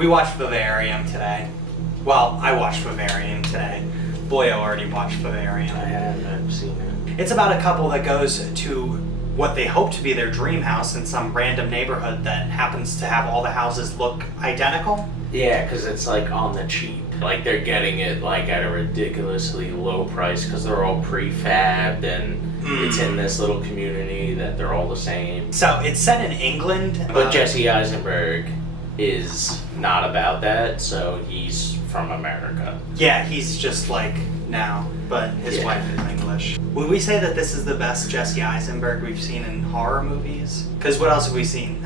We watched Vivarium today. Well, I watched Vivarium today. Boyo already watched Vivarium. I haven't seen it. It's about a couple that goes to what they hope to be their dream house in some random neighborhood that happens to have all the houses look identical. Yeah, because it's like on the cheap. Like they're getting it like at a ridiculously low price because they're all prefabbed and it's in this little community that they're all the same. So it's set in England. But Jesse Eisenberg is not about that, so he's from America. Yeah, he's just like now, but his wife is English. Would we say that this is the best Jesse Eisenberg we've seen in horror movies? Because what else have we seen?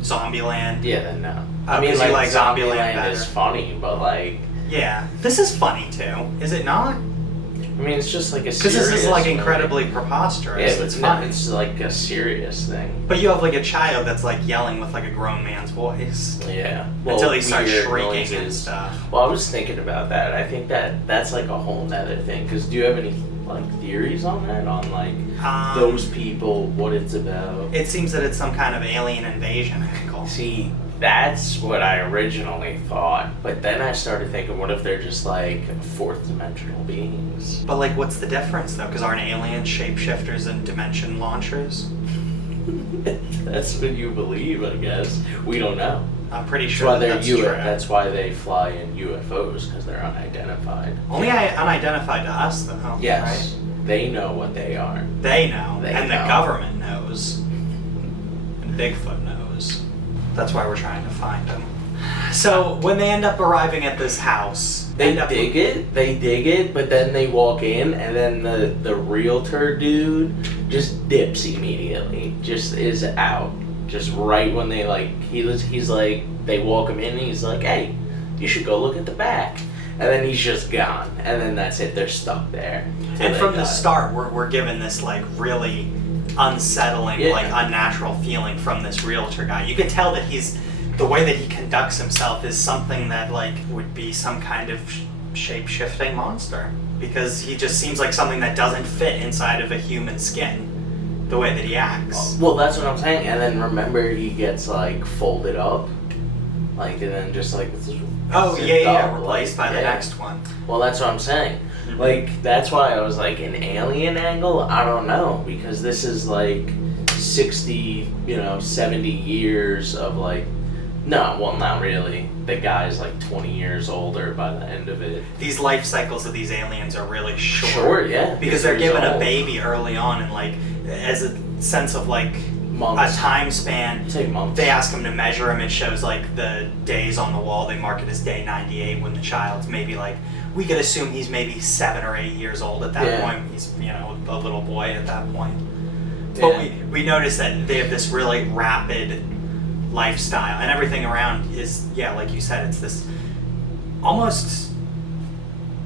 Zombieland. Yeah, then no. I mean, like Zombieland is funny, but like... Yeah, this is funny too. Is it not? I mean, it's just like a serious... Because this is like movie. incredibly preposterous. Yeah, but it's funny. It's like a serious thing. But you have like a child that's like yelling with like a grown man's voice. Yeah. Until he starts weird shrieking noises. and stuff. Well, I was thinking about that. I think that's like a whole nother thing. Because do you have any like theories on that? On like those people, what it's about? It seems that it's some kind of alien invasion angle. See, that's what I originally thought. But then I started thinking, what if they're just like fourth dimensional beings? But like, what's the difference though? Because aren't aliens shapeshifters and dimension launchers? That's what you believe, I guess. We don't know. I'm pretty sure that's true. That's why they fly in UFOs, because they're unidentified. Only unidentified to us, though. Yes. Right? They know what they are. They know. They and know. the government knows. And Bigfoot knows. That's why we're trying to find them. So, when they end up arriving at this house... They dig it, but then they walk in, and then the realtor dude just dips immediately. Just is out. Just right when they he's like, they walk him in, and he's like, hey, you should go look at the back. And then he's just gone. And then that's it, they're stuck there. And from the start, we're given this like really unsettling, like unnatural feeling from this realtor guy. You can tell that the way that he conducts himself is something that like would be some kind of shape-shifting monster, because he just seems like something that doesn't fit inside of a human skin, the way that he acts. Well, that's what I'm saying. And then remember, he gets like folded up, like, and then just like replaced by the next one. Well, that's what I'm saying. Like, that's why I was like, an alien angle, I don't know, because this is like 60, 70 years of like, no, well, not really. The guy's like 20 years older by the end of it. These life cycles of these aliens are really short. Short, yeah. Because they're given a baby early on, and like, as a sense of like months. A time span. Take months. They ask him to measure him. It shows like the days on the wall. They mark it as day 98 when the child's maybe like, we could assume he's maybe 7 or 8 years old at that point. He's, a little boy at that point. But we notice that they have this really rapid lifestyle, and everything around is, like you said, it's this almost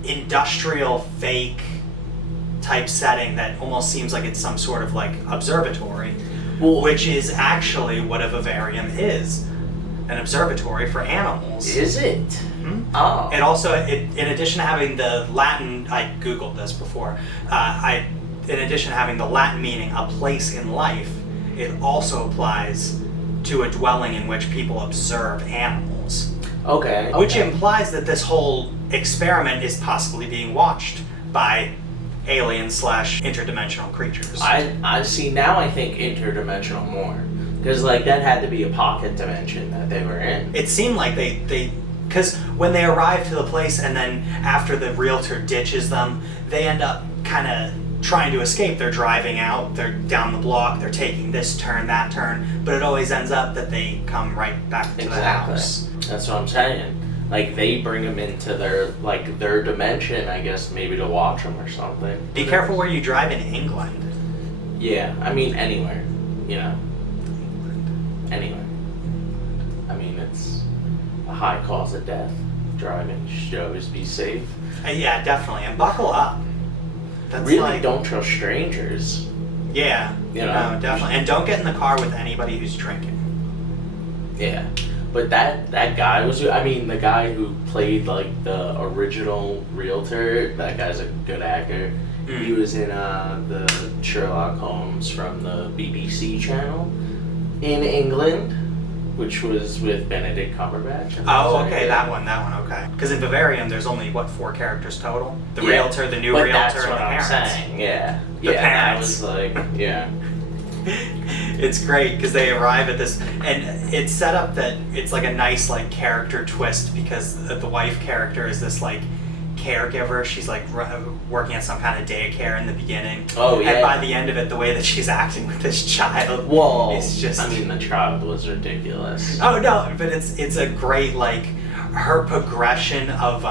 industrial fake type setting that almost seems like it's some sort of like observatory, which is actually what a vivarium is, an observatory for animals. Is it? Mm-hmm. Oh. And also, in addition to having the Latin, I googled this before, in addition to having the Latin meaning a place in life, it also applies to a dwelling in which people observe animals. Okay. Which implies that this whole experiment is possibly being watched by alien/interdimensional creatures. I see, now I think interdimensional more. Because like that had to be a pocket dimension that they were in. It seemed like they because when they arrive to the place and then after the realtor ditches them, they end up kind of trying to escape. They're driving out, they're down the block, they're taking this turn, that turn, but it always ends up that they come right back to the house. That's what I'm saying. Like, they bring them into their dimension, I guess, maybe to watch them or something. Be careful where you drive in England. Yeah, I mean, anywhere, Anywhere. I mean, it's a high cause of death. Driving, you should always be safe. Yeah, definitely, and buckle up. That's really don't trust strangers. Yeah, no, definitely. And don't get in the car with anybody who's drinking. Yeah. But that guy was, the guy who played, like, the original realtor, that guy's a good actor. Mm. He was in the Sherlock Holmes from the BBC channel in England which was with Benedict Cumberbatch. Oh, okay, that one, okay. Because in Vivarium, there's only, 4 characters total? The realtor, the new but realtor, that's and what the I'm parents. saying, yeah. The yeah, parents. that was like, yeah. It's great because they arrive at this, and it's set up that it's like a nice like character twist because the wife character is this like caregiver. She's like working at some kind of daycare in the beginning. Oh yeah. And by the end of it, the way that she's acting with this child, well, it's just. I mean, the child was ridiculous. Oh no, but it's a great like her progression of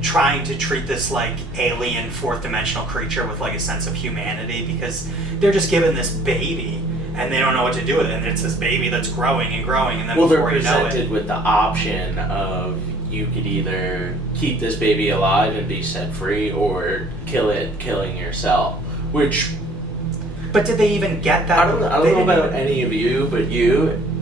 trying to treat this like alien fourth dimensional creature with like a sense of humanity because they're just given this baby and they don't know what to do with it, and it's this baby that's growing and growing, and then well, before they're you know presented it, with the option of you could either keep this baby alive and be set free or killing yourself, which. But did they even get that? I don't know about any of you, but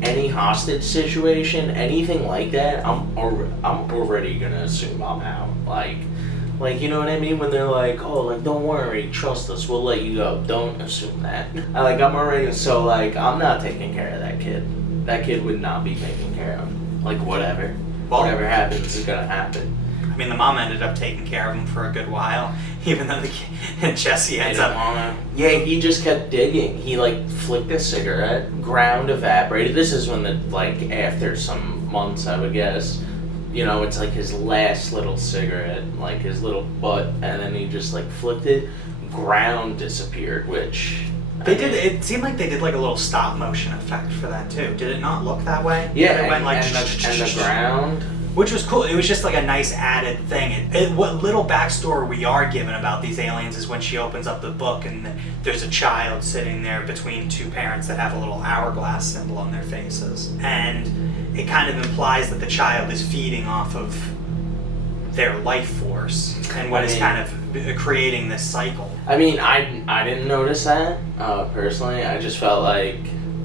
any hostage situation, anything like that, I'm already gonna assume I'm out. Like you know what I mean? When they're like, oh, like don't worry, trust us, we'll let you go. Don't assume that. I'm already so like I'm not taking care of that kid. That kid would not be taken care of. Like whatever happens is gonna happen. I mean, the mom ended up taking care of him for a good while, even though the kid, and Jesse ends up. Yeah, he just kept digging. He like flicked a cigarette, ground evaporated. This is when after some months, I would guess. You know, it's like his last little cigarette, like his little butt, and then he just like flicked it. Ground disappeared, which. It seemed like they did like a little stop motion effect for that too. Did it not look that way? Yeah, it went like and the ground. Which was cool. It was just like a nice added thing. What little backstory we are given about these aliens is when she opens up the book and there's a child sitting there between two parents that have a little hourglass symbol on their faces. And it kind of implies that the child is feeding off of their life force and what is kind of creating this cycle. I mean, I didn't notice that, personally. I just felt like,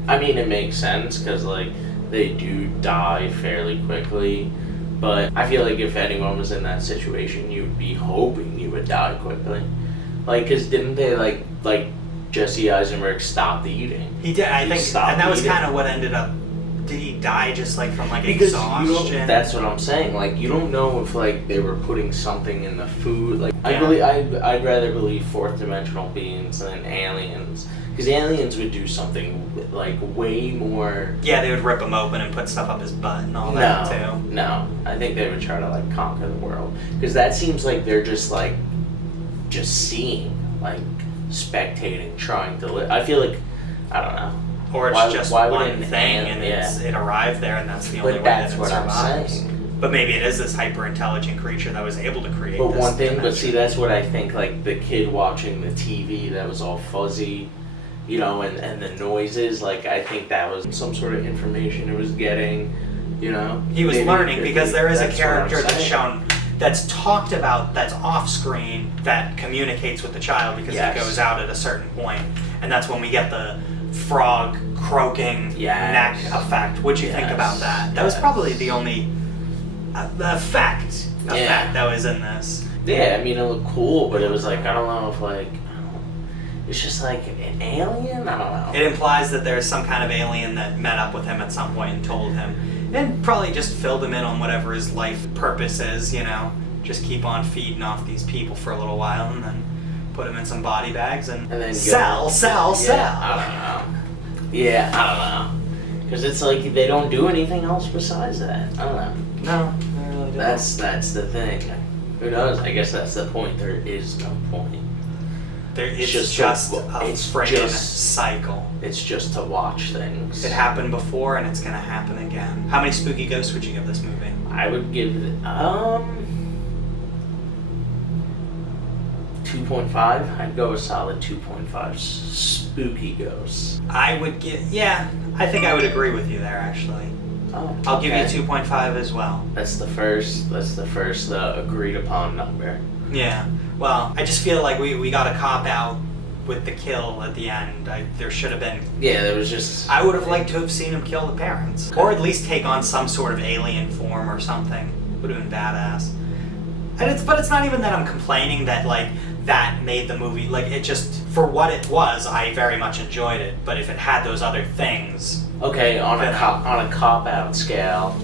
I mean, it makes sense because, like, they do die fairly quickly. But I feel like if anyone was in that situation, you'd be hoping you would die quickly. Like, because didn't they, like Jesse Eisenberg stopped eating? He did, I think, and that was kind of what ended up. Did he die just, like, from, like, exhaustion? That's what I'm saying. Like, you don't know if, like, they were putting something in the food. Like, Yeah. I'd rather believe fourth dimensional beings than aliens. Because aliens would do something, like, way more... Yeah, they would rip him open and put stuff up his butt and all that, too. No. I think they would try to, like, conquer the world. Because that seems like they're just, like, just seeing, like, spectating, trying to live. I feel like, I don't know. Or it's just one thing and it arrived there and that's the only way that it survives. But that's what I'm saying. But maybe it is this hyper-intelligent creature that was able to create but this one thing, dimension. but see, that's what I think, like, the kid watching the TV that was all fuzzy, you know, and the noises, like, I think that was some sort of information it was getting, you know? He was learning because there is a character that's that's shown, that's talked about, that's off-screen, that communicates with the child because he goes out at a certain point. And that's when we get the frog croaking neck effect. What'd you think about that? That was probably the only effect that was in this. Yeah, I mean, it looked cool, but it was like, I don't know if, like, it's just like an alien? I don't know. It implies that there's some kind of alien that met up with him at some point and told him, and probably just filled him in on whatever his life purpose is, you know, just keep on feeding off these people for a little while and then put them in some body bags and then sell. I don't know. Yeah, I don't know. Because it's like they don't do anything else besides that. I don't know. No, they really don't. That's the thing. Who knows? I guess that's the point. There is no point. It's just a friggin' cycle. It's just to watch things. It happened before and it's gonna happen again. How many spooky ghosts would you give this movie? I would give it 2.5. I'd go a solid 2.5 spooky ghosts. I would give, I think I would agree with you there actually. Oh, I'll give you 2.5 as well. That's the first agreed upon number. Yeah. Well, I just feel like we got a cop out with the kill at the end. There should have been. Yeah, there was just. I would have liked to have seen him kill the parents, or at least take on some sort of alien form or something. Would have been badass. But it's not even that I'm complaining that like that made the movie like it just for what it was. I very much enjoyed it. But if it had those other things, Okay, on Venom. a cop out scale,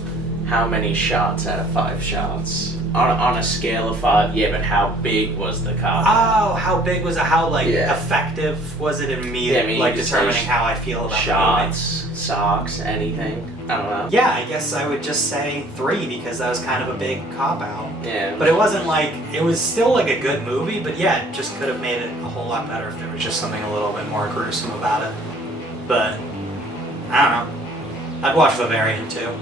how many shots out of 5 shots? On a scale of 5, yeah, but how big was the cop out? Oh, how big was it? How effective was it in me? Yeah, I mean, like you just determining say how I feel about shots, socks, anything. I don't know. Yeah, I guess I would just say 3 because that was kind of a big cop out. Yeah. But it wasn't like, it was still like a good movie, but yeah, it just could have made it a whole lot better if there was just something a little bit more gruesome about it. But, I don't know. I'd watch Vivarium too.